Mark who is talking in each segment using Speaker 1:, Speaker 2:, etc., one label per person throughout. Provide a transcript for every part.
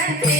Speaker 1: presente.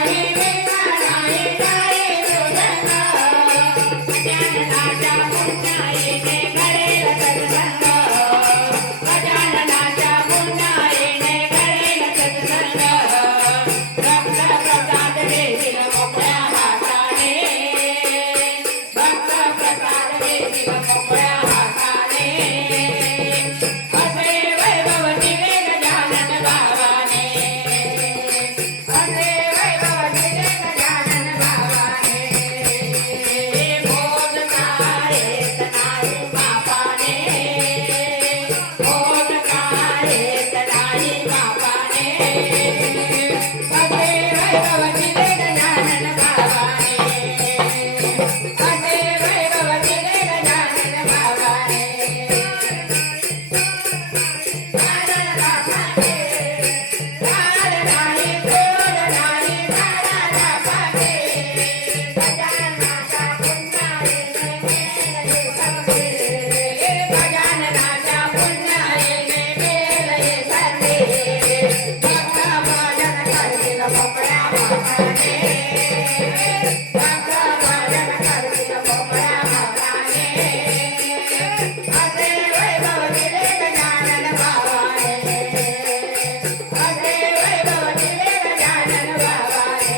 Speaker 1: Hare Hare